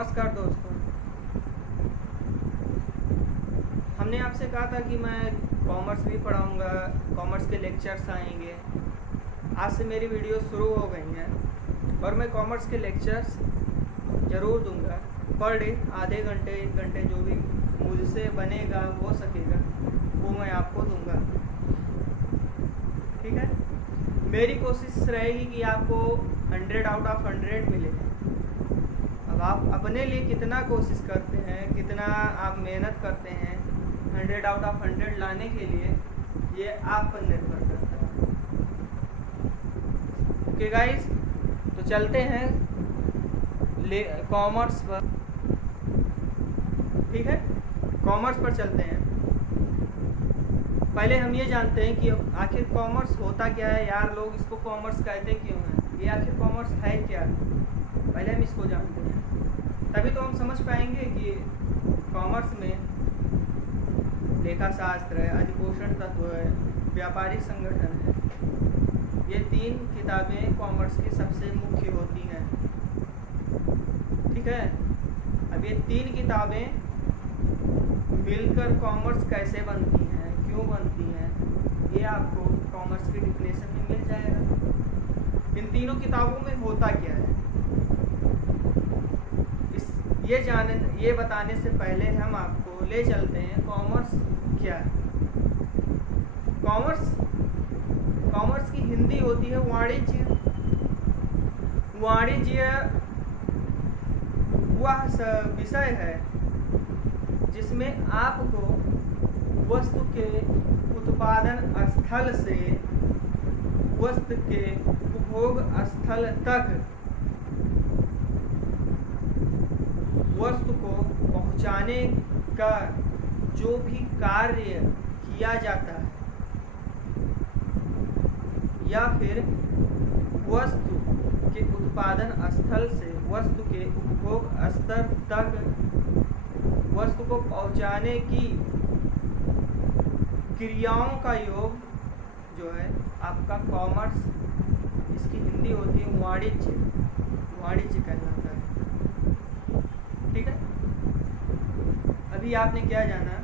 नमस्कार दोस्तों। हमने आपसे कहा था कि मैं कॉमर्स भी पढ़ाऊँगा, कॉमर्स के लेक्चर्स आएंगे। आज से मेरी वीडियो शुरू हो गई हैं और मैं कॉमर्स के लेक्चर्स ज़रूर दूंगा। पर डे आधे घंटे 1 घंटे जो भी मुझसे बनेगा हो सकेगा वो मैं आपको दूंगा। ठीक है, मेरी कोशिश रहेगी कि आपको 100 आउट ऑफ 100 मिले। अब आप अपने लिए कितना कोशिश करते हैं, कितना आप मेहनत करते हैं 100 आउट ऑफ 100 लाने के लिए, ये आप पर निर्भर करता है। ओके गाइस, तो चलते हैं कॉमर्स पर। ठीक है, कॉमर्स पर चलते हैं। पहले हम ये जानते हैं कि आखिर कॉमर्स होता क्या है यार, लोग इसको कॉमर्स कहते क्यों हैं, ये आखिर कॉमर्स है क्या। पहले हम इसको जानते हैं, तभी तो हम समझ पाएंगे कि कॉमर्स में लेखाशास्त्र है, अधिपोषण तत्व है, व्यापारिक संगठन है। ये 3 किताबें कॉमर्स की सबसे मुख्य होती हैं। ठीक है, अब ये 3 किताबें मिलकर कॉमर्स कैसे बनती हैं, क्यों बनती हैं, ये आपको कॉमर्स की डिफिनेशन में मिल जाएगा। इन तीनों किताबों में होता क्या है ये बताने से पहले हम आपको ले चलते हैं कॉमर्स क्या है। कॉमर्स की हिंदी होती है वाणिज्य। वाणिज्य वह विषय है जिसमें आपको वस्तु के उत्पादन स्थल से वस्तु के उपभोग स्थल तक वस्तु को पहुंचाने का जो भी कार्य किया जाता है, या फिर वस्तु के उत्पादन स्थल से वस्तु के उपभोग स्तर तक वस्तु को पहुंचाने की क्रियाओं का योग जो है आपका कॉमर्स, इसकी हिंदी होती है वाणिज्य कहलाता है। ठीक है, अभी आपने क्या जाना,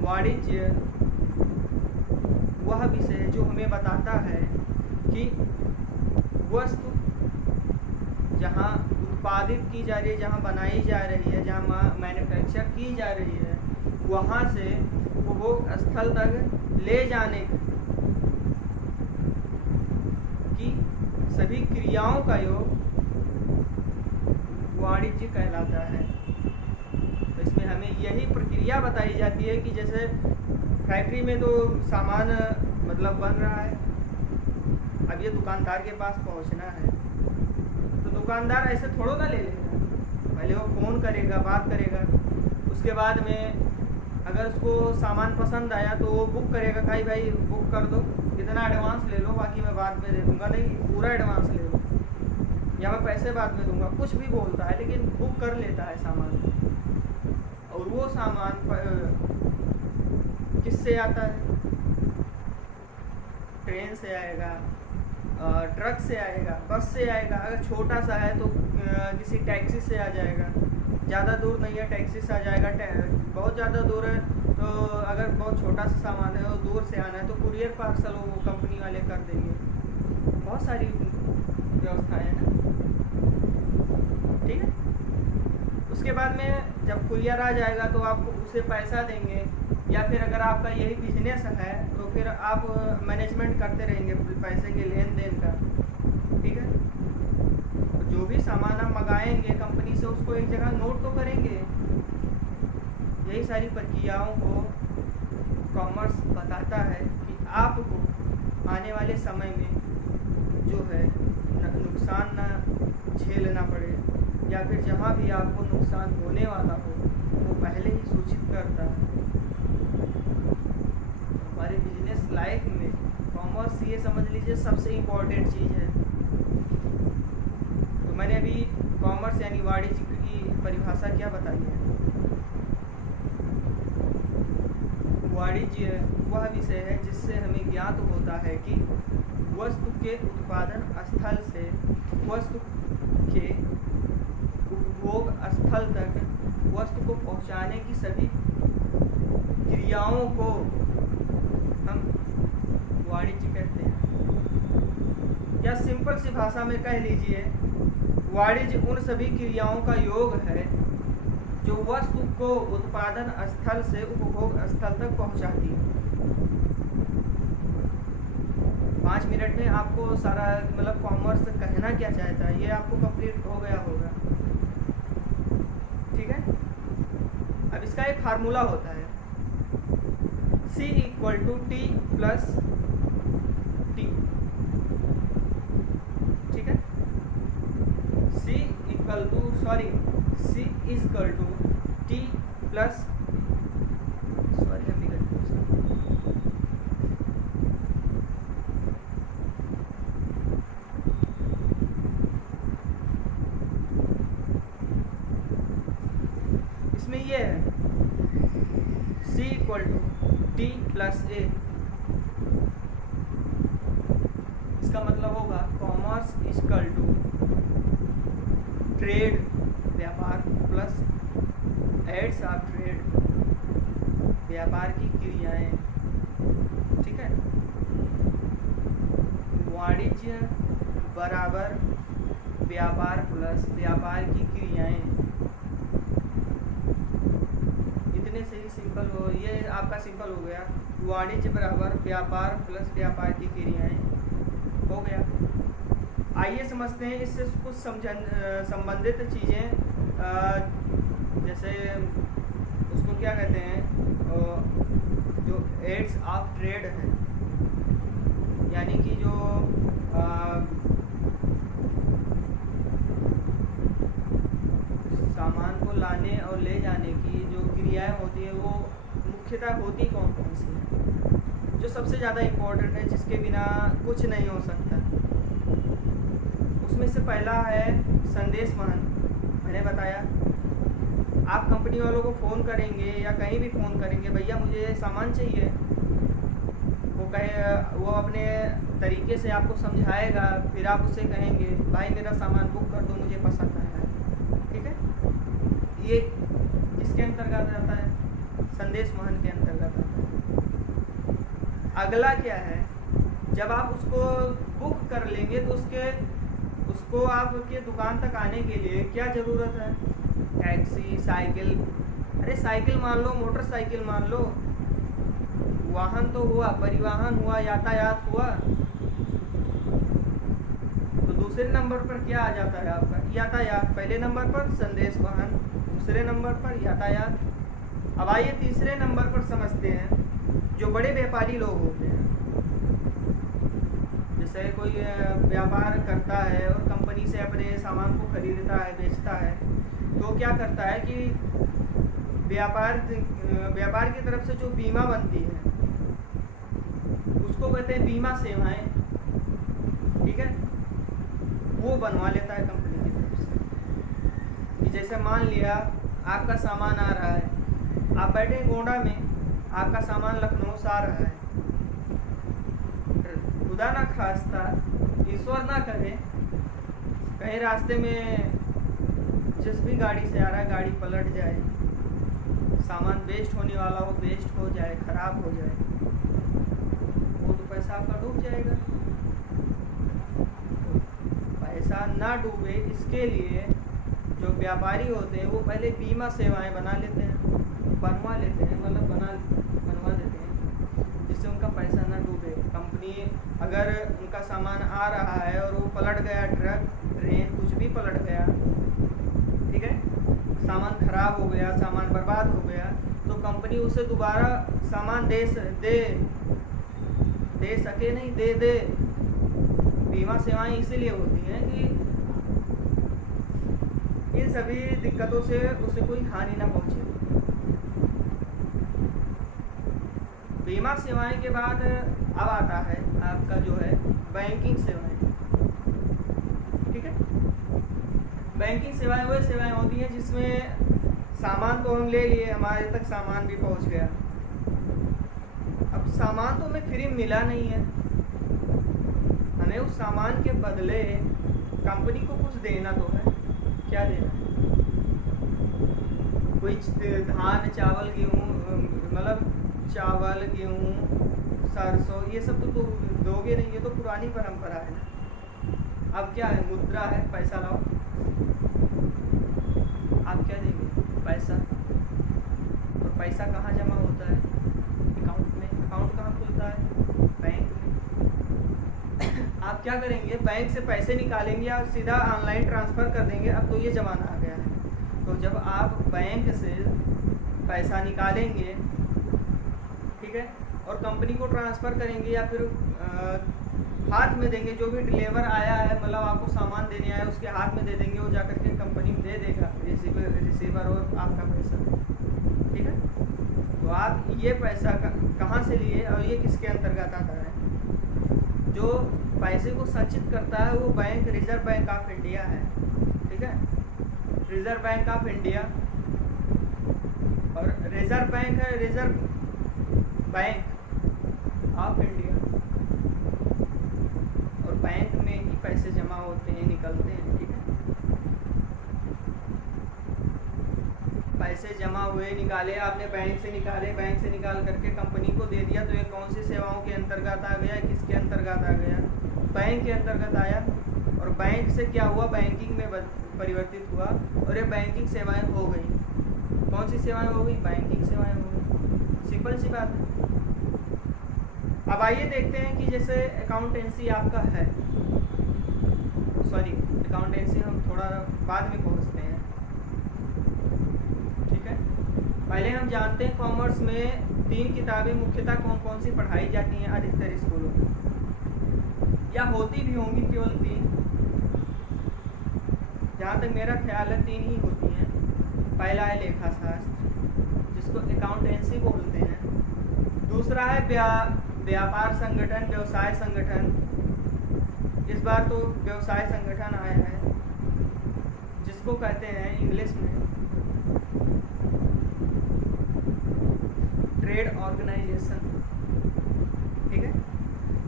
वाणिज्य वह विषय है जो हमें बताता है कि वस्तु जहाँ उत्पादित की जा रही है, जहाँ बनाई जा रही है, जहाँ मैन्युफैक्चर की जा रही है, वहाँ से उपभोग स्थल तक ले जाने की सभी क्रियाओं का योग वाणिज्य कहलाता है। तो इसमें हमें यही प्रक्रिया बताई जाती है कि जैसे फैक्ट्री में तो सामान मतलब बन रहा है, अब ये दुकानदार के पास पहुंचना है, तो दुकानदार ऐसे थोड़ा ना ले लेगा, पहले वो फ़ोन करेगा, बात करेगा, उसके बाद में अगर उसको सामान पसंद आया तो वो बुक करेगा, भाई बुक कर दो, इतना एडवांस ले लो, बाकी मैं बाद में दे दूँगा। नहीं, पूरा एडवांस ले लो, या मैं पैसे बाद में दूंगा, कुछ भी बोलता है, लेकिन बुक कर लेता है सामान। और वो सामान किससे आता है, ट्रेन से आएगा, ट्रक से आएगा, बस से आएगा, अगर छोटा सा है तो किसी टैक्सी से आ जाएगा, ज़्यादा दूर नहीं है टैक्सी से आ जाएगा, बहुत ज़्यादा दूर है तो अगर बहुत छोटा सा सामान है और दूर से आना है तो कुरियर पार्सल वो कंपनी वाले कर देंगे। बहुत सारी व्यवस्थाएं हैं ना। ठीक है, उसके बाद में जब कुरियर आ जाएगा तो आप उसे पैसा देंगे, या फिर अगर आपका यही बिजनेस है तो फिर आप मैनेजमेंट करते रहेंगे पैसे के लेन देन का। ठीक है, तो जो भी सामान आप मंगाएंगे कंपनी से उसको एक जगह नोट तो करेंगे। यही सारी प्रक्रियाओं को कॉमर्स बताता है कि आपको आने वाले समय में जो है नुकसान ना झेलना पड़े, या फिर जहाँ भी आपको नुकसान होने वाला हो वो पहले ही सूचित करता है। हमारे बिजनेस लाइफ में कॉमर्स ये समझ लीजिए सबसे इम्पोर्टेंट चीज़ है। तो मैंने अभी कॉमर्स यानी वाणिज्य की परिभाषा क्या बताई है। वाणिज्य वह विषय है जिससे हमें ज्ञात होता है कि वस्तु के उत्पादन स्थल से वस्तु के उपभोग स्थल तक वस्तु को पहुंचाने की सभी क्रियाओं को हम वाणिज्य कहते हैं। या सिंपल सी भाषा में कह लीजिए, वाणिज्य उन सभी क्रियाओं का योग है जो वस्तु को उत्पादन स्थल से उपभोग स्थल तक पहुंचाती है। 5 मिनट में आपको सारा मतलब कॉमर्स कहना क्या चाहता है ये आपको कंप्लीट हो गया होगा। ठीक है, अब इसका एक फार्मूला होता है C = T + T। ठीक है, C = T प्लस इसमें ये है C = T + A। इसका मतलब होगा कॉमर्स = ट्रेड व्यापार प्लस एड्स ऑफ ट्रेड व्यापार की क्रियाएं। ठीक है, वाणिज्य बराबर व्यापार प्लस व्यापार की क्रियाएं। इतने से ही सिंपल हो, ये आपका सिंपल हो गया। वाणिज्य बराबर व्यापार प्लस व्यापार की क्रियाएं हो गया। आइए समझते हैं इससे कुछ संबंधित चीज़ें, जैसे उसको क्या कहते हैं, जो एड्स ऑफ ट्रेड है, यानी कि जो सामान को लाने और ले जाने की जो क्रियाएं होती है वो मुख्यतः होती कौन कौन सी है, जो सबसे ज़्यादा इम्पोर्टेंट है, जिसके बिना कुछ नहीं हो सकता। उसमें से पहला है संदेश वहन। मैंने बताया आप कंपनी वालों को फ़ोन करेंगे या कहीं भी फ़ोन करेंगे, भैया मुझे सामान चाहिए, वो अपने तरीके से आपको समझाएगा, फिर आप उससे कहेंगे भाई मेरा सामान बुक कर दो, मुझे पसंद आया है। ठीक है, ये किसके अंतर्गत आता है, संदेश वहन के अंतर्गत आता है। अगला क्या है, जब आप उसको बुक कर लेंगे तो उसको आपके दुकान तक आने के लिए क्या ज़रूरत है, टैक्सी, साइकिल, अरे साइकिल मान लो, मोटरसाइकिल मान लो, वाहन तो हुआ, परिवहन हुआ, यातायात हुआ। तो दूसरे नंबर पर क्या आ जाता है आपका, यातायात। पहले नंबर पर संदेश वहन, दूसरे नंबर पर यातायात। अब आइए तीसरे नंबर पर समझते हैं जो बड़े व्यापारी लोग होते हैं। जैसे कोई व्यापार करता है और कंपनी से अपने सामान को खरीदता है, बेचता है, तो क्या करता है कि व्यापार की तरफ से जो बीमा बनती है उसको कहते हैं बीमा सेवाएं। ठीक है, वो बनवा लेता है कंपनी की तरफ से। कि जैसे मान लिया आपका सामान आ रहा है, आप बैठे गोंडा में, आपका सामान लखनऊ से आ रहा है, खुदा ना खास्ता, ईश्वर ना करे, कहीं रास्ते में जिस भी गाड़ी से आ रहा है गाड़ी पलट जाए, सामान वेस्ट होने वाला हो, वेस्ट हो जाए, खराब हो जाए, वो तो पैसा आपका डूब जाएगा। पैसा ना डूबे इसके लिए जो व्यापारी होते हैं वो पहले बीमा सेवाएं बनवा लेते हैं, मतलब बनवा देते हैं, जिससे उनका पैसा ना डूबे। कंपनी अगर उनका सामान आ रहा है और वो पलट गया, ट्रक, ट्रेन, कुछ भी पलट गया, ठीक है, सामान खराब हो गया, सामान बर्बाद हो गया, तो कंपनी उसे दोबारा सामान दे सके नहीं, दे। बीमा सेवाएं इसीलिए होती हैं कि इन सभी दिक्कतों से उसे कोई हानि ना पहुंचे। बीमा सेवाएं के बाद अब आता है आपका जो है बैंकिंग सेवाएं। ठीक है, बैंकिंग सेवाएं वो सेवाएं होती हैं जिसमें सामान तो हम ले लिए, हमारे तक सामान भी पहुंच गया, अब सामान तो हमें फ्री मिला नहीं है, हमें उस सामान के बदले कंपनी को कुछ देना तो है। क्या देना है? कोई धान चावल गेहूँ, मतलब चावल गेहूँ सरसों ये सब तो दोगे नहीं, ये तो पुरानी परंपरा है ना। अब क्या है, मुद्रा है, पैसा लाओ। आप क्या देंगे, पैसा। और पैसा कहाँ जमा होता है, अकाउंट में। अकाउंट कहाँ खुलता है, बैंक में। आप क्या करेंगे, बैंक से पैसे निकालेंगे और सीधा ऑनलाइन ट्रांसफ़र कर देंगे। अब तो ये ज़माना आ गया है। तो जब आप बैंक से पैसा निकालेंगे, ठीक है, और कंपनी को ट्रांसफ़र करेंगे या फिर हाथ में देंगे, जो भी डिलीवर आया है, मतलब आपको सामान देने आया उसके हाथ में दे देंगे, वो जाकर के कंपनी में दे देगा रिसीवर और आपका पैसा, ठीक है। तो आप ये पैसा कहाँ से लिए और ये किसके अंतर्गत आता है। जो पैसे को संचित करता है वो bank reserve bank of India है, ठीक है, रिजर्व बैंक ऑफ इंडिया। और रिजर्व बैंक है रिजर्व बैंक ऑफ इंडिया। और बैंक में ही पैसे जमा होते हैं, निकलते हैं, ठीक है। पैसे जमा हुए, निकाले आपने, बैंक से निकाले, बैंक से निकाल करके कंपनी को दे दिया, तो ये कौन सी सेवाओं के अंतर्गत आ गया, किसके अंतर्गत आ गया, बैंक के अंतर्गत आया। और बैंक से क्या हुआ, बैंकिंग में परिवर्तित हुआ और ये बैंकिंग सेवाएं हो गई। कौन सी सेवाएं हो गई, बैंकिंग सेवाएं हो गई, सिंपल सी बात है। अब आइए देखते हैं कि जैसे अकाउंटेंसी आपका है, सॉरी अकाउंटेंसी हम थोड़ा बाद में पहुंचते हैं, ठीक है। पहले हम जानते हैं कॉमर्स में 3 किताबें मुख्यतः कौन कौन सी पढ़ाई जाती हैं अधिकतर स्कूलों में, या होती भी होंगी केवल 3, जहाँ तक मेरा ख्याल है 3 ही होती हैं। पहला है लेखा शास्त्र, जिसको अकाउंटेंसी बोलते हैं। दूसरा है व्यापार संगठन, व्यवसाय संगठन। इस बार तो व्यवसाय संगठन आया है, जिसको कहते हैं इंग्लिश में ट्रेड ऑर्गेनाइजेशन, ठीक है।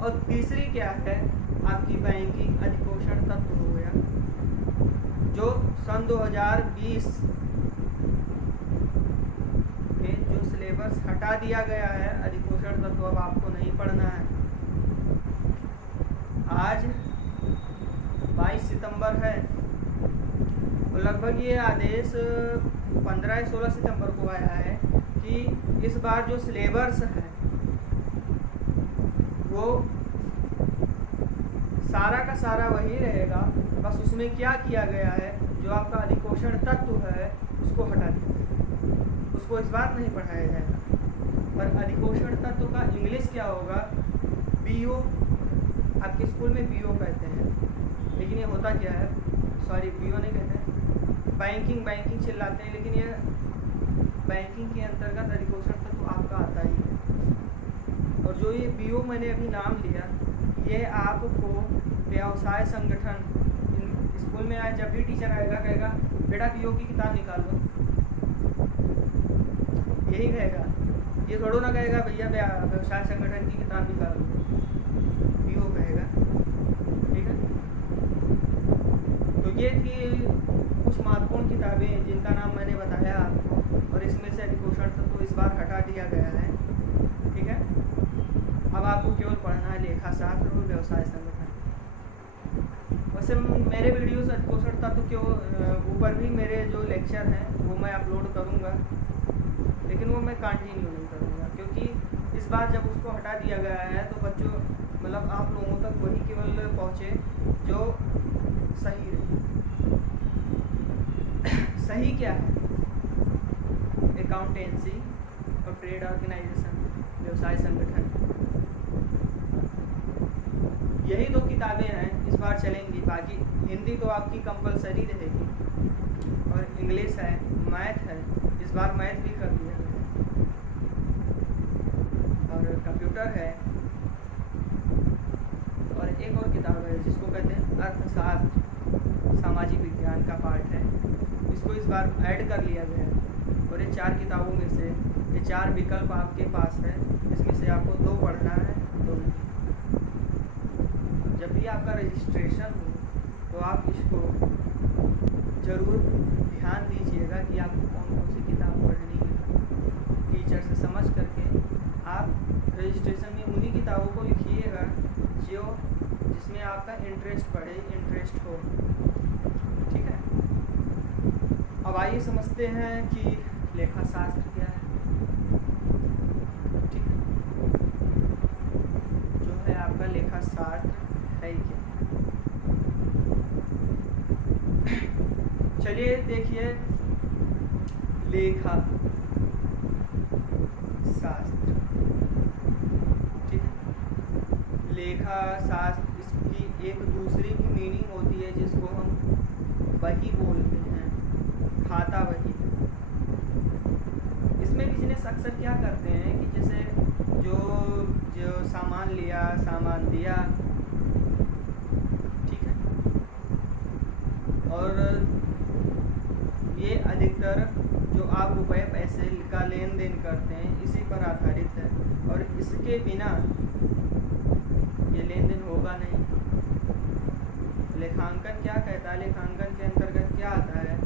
और तीसरी क्या है, आपकी बैंकिंग अधिकोषण तत्व हो गया, जो सन 2020 में जो सिलेबस हटा दिया गया है, अधिकोषण तत्व अब आपको नहीं पढ़ना है। आज 22 सितंबर है, तो लगभग ये आदेश 15-16 सितंबर को आया है कि इस बार जो सिलेबस है वो सारा का सारा वही रहेगा, बस उसमें क्या किया गया है, जो आपका अधिकोषण तत्व है उसको हटा दिया, उसको इस बार नहीं पढ़ाया जाएगा। पर अधिकोषण तत्व का इंग्लिश क्या होगा, बीओ। आपके स्कूल में बीओ कहते हैं, लेकिन ये होता क्या है, सॉरी बीओ नहीं कहते हैं, बैंकिंग चिल्लाते हैं, लेकिन ये बैंकिंग के अंतर्गत अधिकोषण तत्व आपका आता ही है। और जो ये बीओ मैंने अभी नाम लिया, ये आपको व्यवसाय संगठन, स्कूल में आए जब भी टीचर आएगा कहेगा बेटा बीओ की किताब निकाल लो, यही कहेगा, ये थोड़ा ना कहेगा भैया व्यवसाय संगठन की किताब निकाल लो, बीओ कहेगा, ठीक है। तो ये थी कुछ महत्वपूर्ण किताबें जिनका नाम मैंने बताया आपको, और इसमें से अधिकोषण तत्व इस बार हटा दिया गया है, ठीक है। अब आपको केवल पढ़ना है लेखा शास्त्र और व्यवसाय संगठन। वैसे मेरे वीडियोस अधिकोषण तत्व के ऊपर भी मेरे जो लेक्चर हैं वो मैं अपलोड करूँगा, लेकिन वो मैं कंटिन्यू नहीं करूँगा, क्योंकि इस बार जब उसको हटा दिया गया है तो बच्चों, मतलब आप लोगों तक वही केवल पहुँचे जो सही रहे। सही क्या है, अकाउंटेंसी और ट्रेड ऑर्गेनाइजेशन, व्यवसाय संगठन, यही 2 किताबें हैं इस बार चलेंगी। बाकी हिंदी तो आपकी कंपलसरी रहेगी, और इंग्लिश है, मैथ है, इस बार मैथ भी कर दिया गया है, और कंप्यूटर है, और एक और किताब है जिसको कहते हैं अर्थशास्त्र, सामाजिक विज्ञान का पार्ट है, इसको इस बार ऐड कर लिया गया है। और ये 4 किताबों में से ये 4 विकल्प आपके पास है, इसमें से आपको 2 पढ़ना है, 2 नहीं। जब भी आपका रजिस्ट्रेशन हो तो आप इसको ज़रूर ध्यान दीजिएगा कि आपको कौन कौन सी किताब पढ़नी है। टीचर से समझ करके आप रजिस्ट्रेशन में उन्हीं किताबों को लिखिएगा जो जिसमें आपका इंटरेस्ट हो। ठीक है, अब आइए समझते हैं कि लेखा शास्त्र क्या है। ठीक है, जो है आपका लेखा शास्त्र है क्या। चलिए देखिए, लेखा शास्त्र, ठीक है, लेखा शास्त्र, इसकी एक दूसरी भी मीनिंग होती है जिसको हम बही बोलते हैं, खाता बही। इसमें बिजनेस अक्सर क्या करते हैं कि जैसे जो सामान लिया, सामान दिया, ठीक है, और ये अधिकतर जो आप रुपए पैसे का लेन देन करते हैं इसी पर आधारित है, और इसके बिना ये लेन देन होगा नहीं। लेखांकन क्या कहता है? लेखांकन के अंतर्गत क्या आता है?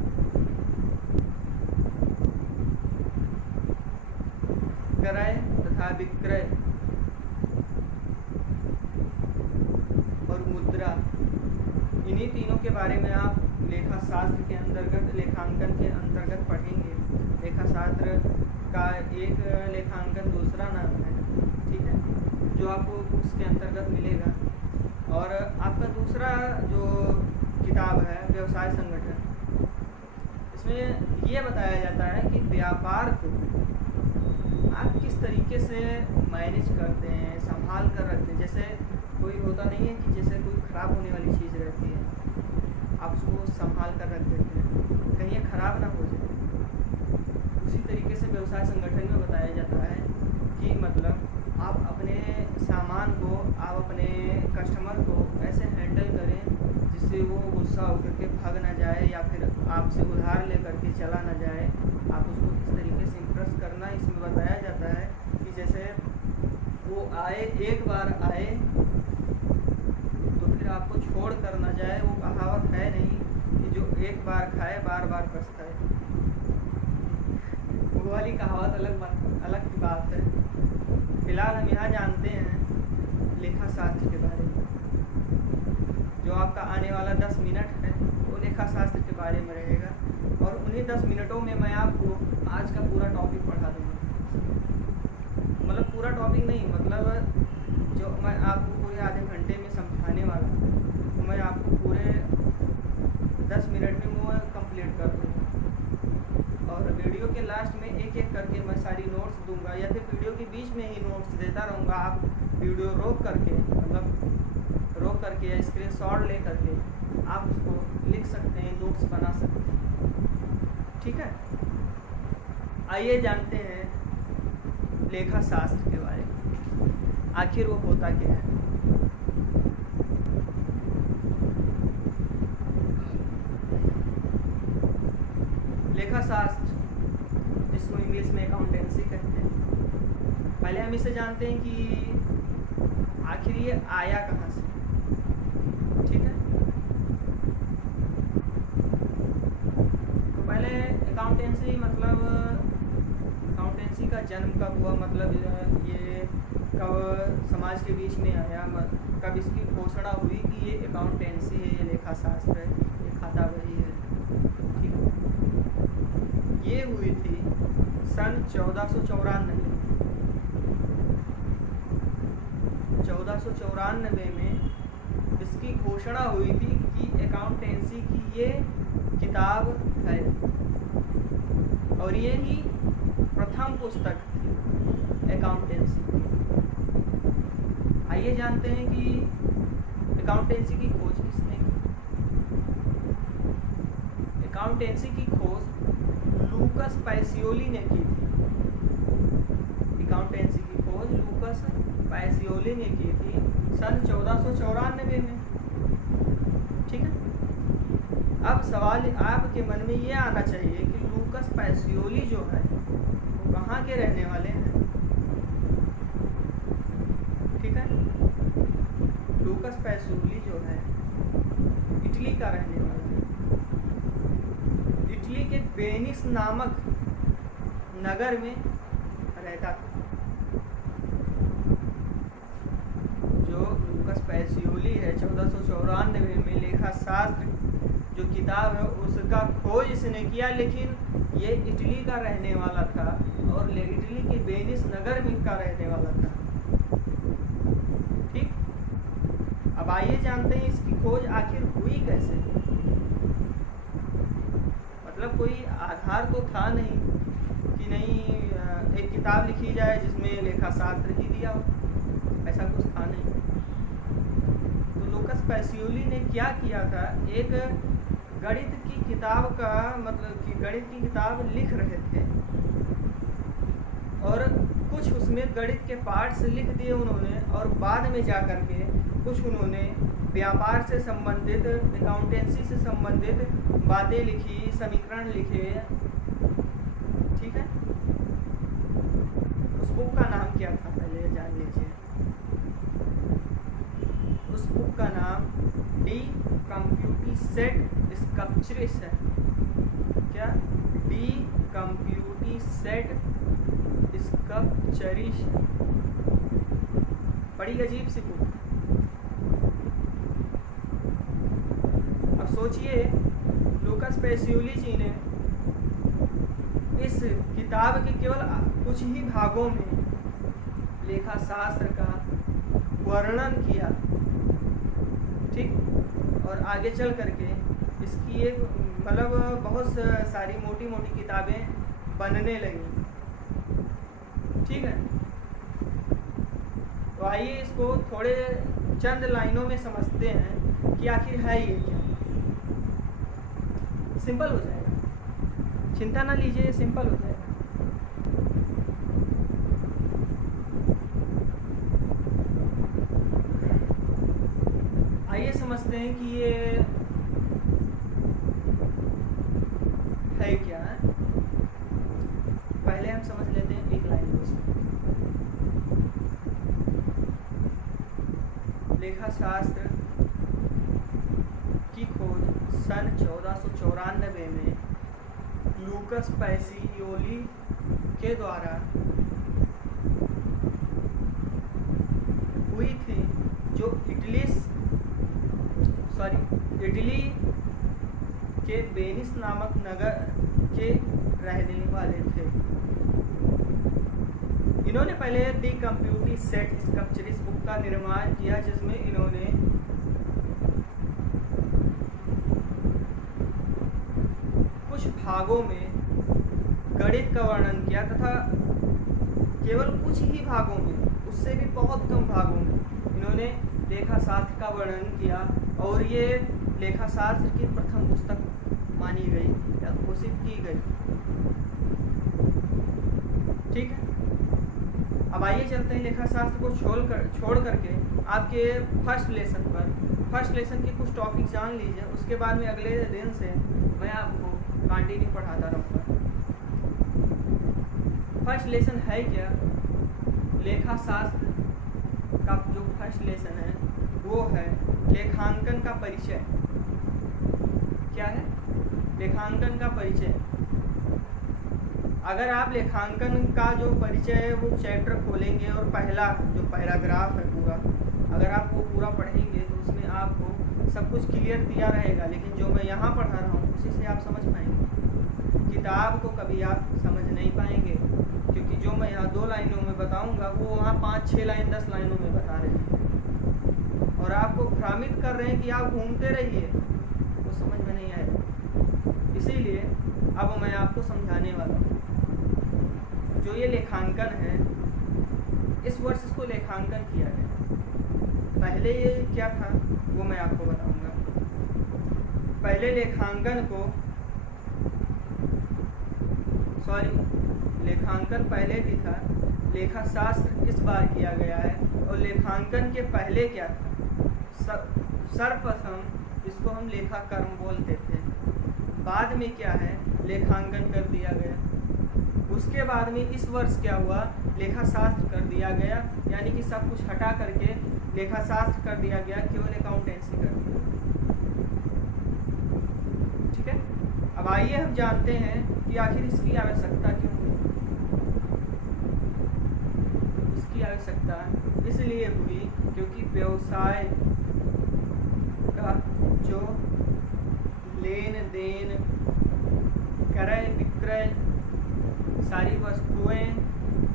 क्रय तथा विक्रय और मुद्रा, इन्हीं तीनों के बारे में आप लेखा शास्त्र के अंतर्गत, लेखांकन के अंतर्गत पढ़ेंगे। लेखा शास्त्र का एक लेखांकन दूसरा नाम है, ठीक है, जो आपको बुक्स के अंतर्गत मिलेगा। और आपका दूसरा जो किताब है व्यवसाय संगठन, इसमें ये बताया जाता है कि व्यापार को आप किस तरीके से मैनेज करते हैं, संभाल कर रखते हैं। जैसे कोई होता नहीं है कि जैसे कोई ख़राब होने वाली चीज़ रहती है, आप उसको संभाल कर रख देते हैं, कहीं ये ख़राब ना हो जाए। उसी तरीके से व्यवसाय संगठन में बताया जाता है कि मतलब आप अपने सामान को, आप अपने कस्टमर को ऐसे हैंडल करें जिससे वो गुस्सा होकर के भाग ना जाए या फिर आपसे उधार ले करके चला ना जाए। आप उसको किस तरीके से इम्प्रेस करना, इसमें बताया जाता है कि जैसे वो आए, एक बार आए तो फिर आपको छोड़ कर ना जाए। वो कहावत है नहीं कि जो एक बार खाए बार बार पछताए, वो वाली कहावत अलग की बात है। फिलहाल हम यहाँ जानते हैं लेखा शास्त्र के बारे में। जो आपका आने वाला 10 मिनट है वो लेखा शास्त्र के बारे में रहेगा, और उन्हीं 10 मिनटों में मैं आपको आज का पूरा टॉपिक पढ़ा दूँगा। मतलब पूरा टॉपिक नहीं, मतलब जो मैं आपको पूरे आधे घंटे में समझाने वाला हूँ तो मैं आपको पूरे 10 मिनट में वो कंप्लीट कर दूँगा। और वीडियो के लास्ट में एक एक करके मैं सारी नोट्स दूंगा, या फिर वीडियो के बीच में ही नोट्स देता रहूँगा। आप वीडियो रोक करके, मतलब रोक करके या स्क्रीनशॉट ले करके आप उसको लिख सकते हैं, नोट्स बना सकते हैं। ठीक है, आइए जानते हैं लेखा शास्त्र के बारे में, आखिर वो होता क्या है। लेखा शास्त्र, जिसको इंग्लिश में अकाउंटेंसी कहते हैं, पहले हम इसे जानते हैं कि आखिर ये आया कहाँ से। ठीक है, तो पहले अकाउंटेंसी मतलब अकाउंटेंसी का जन्म कब हुआ, मतलब ये कब समाज के बीच में आया, कब इसकी घोषणा हुई कि ये अकाउंटेंसी है, ये लेखा शास्त्र है, ये खाता बही है। ठीक है, ये हुई थी सन 1494 में इसकी घोषणा हुई थी कि अकाउंटेंसी की ये किताब है, और ये ही प्रथम पुस्तक थी अकाउंटेंसी की। आइए जानते हैं कि अकाउंटेंसी की खोज किसने की। अकाउंटेंसी की खोज लूकस पैसियोली ने की थी। अकाउंटेंसी की खोज लूकस पैसियोली ने की थी सन 1494 में। ठीक है, अब सवाल आपके मन में ये आना चाहिए कि लूकस पैसियोली जो है वो कहाँ के रहने वाले हैं। ठीक है, लूकस पैसियोली जो है इटली का रहने वाला है। वेनिस नामक नगर में रहता था। जो लूकस पैसियोली है 1494 में लेखा शास्त्र जो किताब है उसका खोज इसने किया, लेकिन ये इटली का रहने वाला था और इटली के वेनिस नगर में का रहने वाला था। ठीक, अब आइए जानते हैं इसकी खोज आखिर हुई कैसे। मतलब कोई आधार तो था नहीं कि नहीं एक किताब लिखी जाए जिसमें लेखा शास्त्र ही दिया हो, ऐसा कुछ था नहीं। तो लूकस पैसियोली ने क्या किया था, एक गणित की किताब का मतलब कि गणित की किताब लिख रहे थे और कुछ उसमें गणित के पार्ट्स लिख दिए उन्होंने, और बाद में जा कर के कुछ उन्होंने व्यापार से संबंधित, अकाउंटेंसी से संबंधित बातें लिखी, समीकरण लिखे। ठीक है, उस बुक का नाम क्या था पहले जान लीजिए। उस बुक का नाम डी कंप्यूटिसेट स्कल्पचरिस है। क्या? डी कंप्यूटिसेट स्कल्पचरिस। बड़ी अजीब सी बुक। अब सोचिए लूकस पैसियोली जी ने इस किताब के केवल कुछ ही भागों में लेखा शास्त्र का वर्णन किया। ठीक, और आगे चल करके इसकी एक मतलब बहुत सारी मोटी मोटी किताबें बनने लगी। ठीक है, तो आइए इसको थोड़े चंद लाइनों में समझते हैं कि आखिर है ये क्या। सिंपल हो जाएगा, चिंता ना लीजिए, सिंपल हो जाएगा। आइए समझते हैं कि ये है क्या है। पहले हम समझ लेते हैं एक लाइन में। लेखा शास्त्र की खोज सन 1494 में लूकस पैसियोली के द्वारा हुई थी, जो इटली के वेनिस नामक नगर के रहने वाले थे। इन्होंने पहले दी कंप्यूटिसेट स्कल्पचरिस बुक का निर्माण किया, जिसमें इन्होंने कुछ भागों में गणित का वर्णन किया तथा केवल कुछ ही भागों में, उससे भी बहुत कम भागों में इन्होंने लेखा शास्त्र का वर्णन किया, और ये लेखा शास्त्र की प्रथम पुस्तक मानी गई या घोषित की गई। ठीक है, अब आइए चलते हैं लेखा शास्त्र को छोड़ करके आपके फर्स्ट लेसन के कुछ टॉपिक जान लीजिए। उसके बाद में अगले दिन से मैं आपको कंटिन्यू पढ़ाता रहूँगा। फर्स्ट लेसन है क्या? लेखा शास्त्र का जो फर्स्ट लेसन है वो है लेखांकन का परिचय। क्या है? लेखांकन का परिचय। अगर आप लेखांकन का जो परिचय है वो चैप्टर खोलेंगे और पहला जो पैराग्राफ है पूरा, अगर आप वो पूरा पढ़ेंगे तो उसमें आपको सब कुछ क्लियर दिया रहेगा, लेकिन जो मैं यहाँ पढ़ा रहा हूँ उसी से आप समझ पाएंगे। किताब को कभी आप समझ नहीं पाएंगे, क्योंकि जो मैं यहाँ 2 लाइनों में बताऊँगा वो वहाँ 5-6 लाइन 10 लाइनों में बता रहे हैं, और आपको भ्रमित कर रहे हैं कि आप घूमते रहिए, वो समझ में नहीं आएगा। इसीलिए अब मैं आपको समझाने वाला हूँ। जो ये लेखांकन है, इस वर्ष इसको लेखांकन किया गया। पहले ये क्या था वो मैं आपको बताऊंगा। पहले लेखांकन पहले भी था, लेखा शास्त्र इस बार किया गया है। और लेखांकन के पहले क्या था? सर्वप्रथम इसको हम लेखा कर्म बोलते थे, बाद में क्या है लेखांकन कर दिया गया। उसके बाद में इस वर्ष क्या हुआ, लेखा शास्त्र कर दिया गया, यानी कि सब कुछ हटा करके लेखा शास्त्र कर दिया गया, केवल अकाउंटेंसी कर दिया। ठीक है, अब आइए हम जानते हैं कि आखिर इसकी आवश्यकता क्यों हुई। इसकी आवश्यकता इसलिए हुई क्योंकि व्यवसाय का जो लेन देन, क्रय विक्रय, सारी वस्तुएं,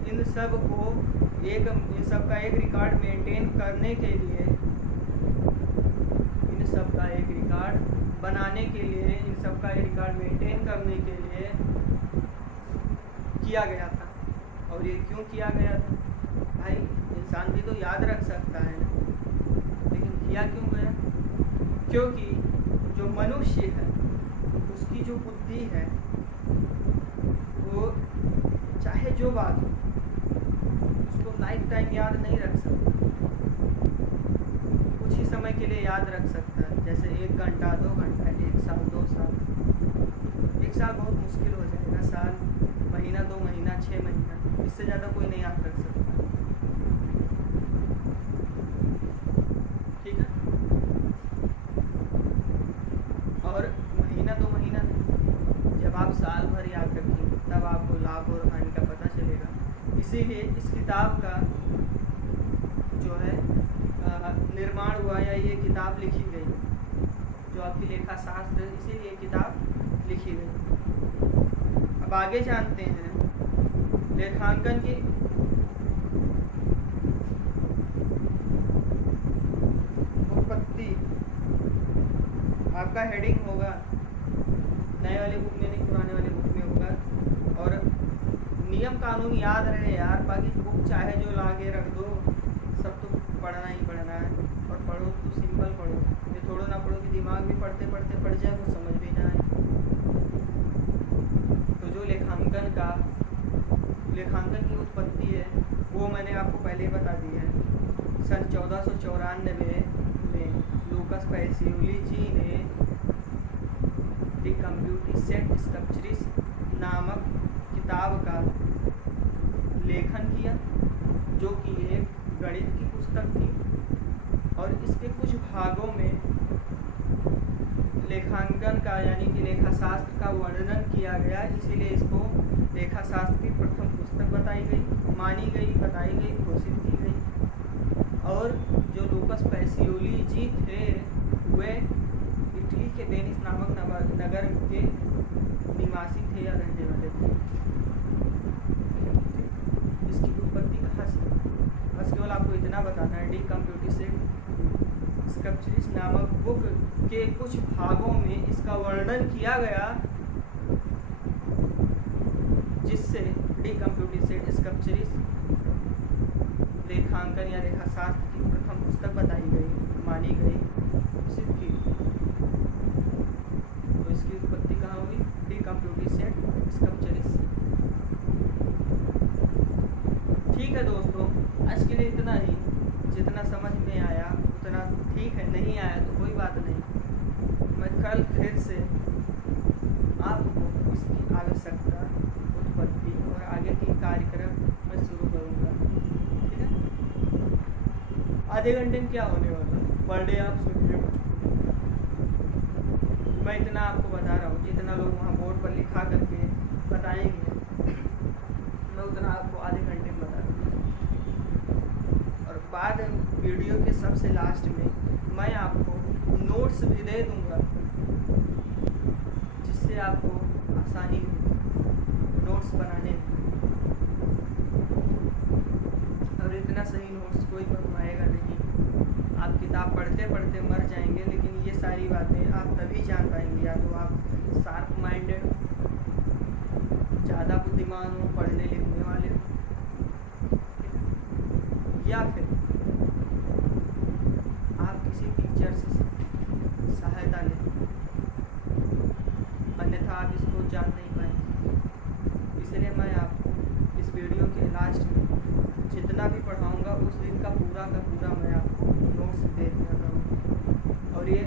इन सब का एक रिकॉर्ड मेंटेन करने के लिए, इन सब का एक रिकॉर्ड बनाने के लिए, इन सब का एक रिकॉर्ड मेंटेन करने के लिए किया गया था। और ये क्यों किया गया था भाई? इंसान भी तो याद रख सकता है ना, लेकिन किया क्यों गया? क्योंकि जो मनुष्य है उसकी जो बुद्धि है वो चाहे जो बात हो उसको लाइफ टाइम याद नहीं रख सकता, कुछ ही समय के लिए याद रख सकता है। जैसे 1 घंटा, 2 घंटा, 1 साल, 2 साल। 1 साल बहुत मुश्किल हो जाएगा, साल, महीना, 2 महीना, 6 महीना, इससे ज़्यादा कोई नहीं याद रख सकता। ठीक है? और महीना, 2 महीना, जब आप साल भर याद रखेंगे तब आपको लाभ और हानि का पता चलेगा। इसीलिए इस किताब का जो है निर्माण हुआ, या ये किताब लिखी गई, जो आपकी लेखा शास्त्र, इसीलिए किताब लिखी गई। अब आगे जानते हैं लेखांकन की उत्पत्ति। आपका हेडिंग होगा, नए वाले बुक में नहीं, पुराने वाले बुक में होगा। और नियम कानून याद रहे यार, बाकी बुक चाहे जो लाके रख दो, सब तो पढ़ना ही पढ़ना है। और पढ़ो तो सिंपल पढ़ो, ये थोड़ा ना पढ़ो कि दिमाग भी पढ़ते पढ़ते पढ़ जाए, वो समझ भी ना आए। तो जो लेखांकन की उत्पत्ति है वो मैंने आपको पहले ही बता दिया है। सन 1494 में लूकास पैसियोली जी ने द कंप्यूटिसेट स्ट्रक्चर्स नामक किताब का लेखन किया, जो कि एक गणित की पुस्तक थी। और इसके कुछ भागों में लेखांकन का यानी कि लेखाशास्त्र का वर्णन किया गया, इसीलिए इसको लेखाशास्त्र की प्रथम पुस्तक बताई गई, मानी गई, बताई गई, घोषित की गई। और जो लूकास पैसियोली जी थे वे इटली के वेनिस नामक नगर के निवासी थे या रहने वाले थे। इसकी उत्पत्ति कहाँ से? बस केवल आपको इतना बताना है, डी कंप्यूटिसेट स्ट्रक्चर्स नामक बुक के कुछ भागों में इसका वर्णन किया गया, जिससे डी कंप्यूटिसेट स्ट्रक्चर्स लेखांकन या लेखाशास्त्र की प्रथम पुस्तक बताई गई, मानी गई, घोषित की। तो इसकी उत्पत्ति कहाँ हुई? डी कंप्यूटिसेट स्ट्रक्चर्स। ठीक है दोस्तों, आज के लिए इतना ही। जितना समझ में आया उतना ठीक है, नहीं आया तो कोई बात नहीं। मैं कल फिर से आपको इसकी आवश्यकता, उत्पत्ति और आगे की कार्यक्रम मैं शुरू करूँगा। ठीक है? आधे घंटे में क्या होने वाला, पर डे आप सुनिए। मैं इतना आपको बता रहा हूँ, जितना लोग वहाँ बोर्ड पर लिखा करके बताएंगे मैं उतना आपको आधे घंटे में बता दूँगा। और बाद वीडियो के सबसे लास्ट में मैं आपको नोट्स भी दे दूँगा, जिससे आपको आसानी हो नोट्स बनाने में। और इतना सही नोट्स कोई बनवाएगा नहीं। आप किताब पढ़ते पढ़ते मर जाएंगे, लेकिन ये सारी बातें आप तभी जान पाएंगे, या तो आप शार्प माइंडेड हो, ज़्यादा बुद्धिमान हो, पढ़ने लिखने वाले हो, या फिर आप किसी टीचर से सहायता लें, अन्यथा आप इसको जान नहीं पाएंगे। इसलिए मैं आपको इस वीडियो के लास्ट में जितना भी पढ़ाऊँगा उस दिन का पूरा मैं आपको नोट्स दे दिया करूँगा। और ये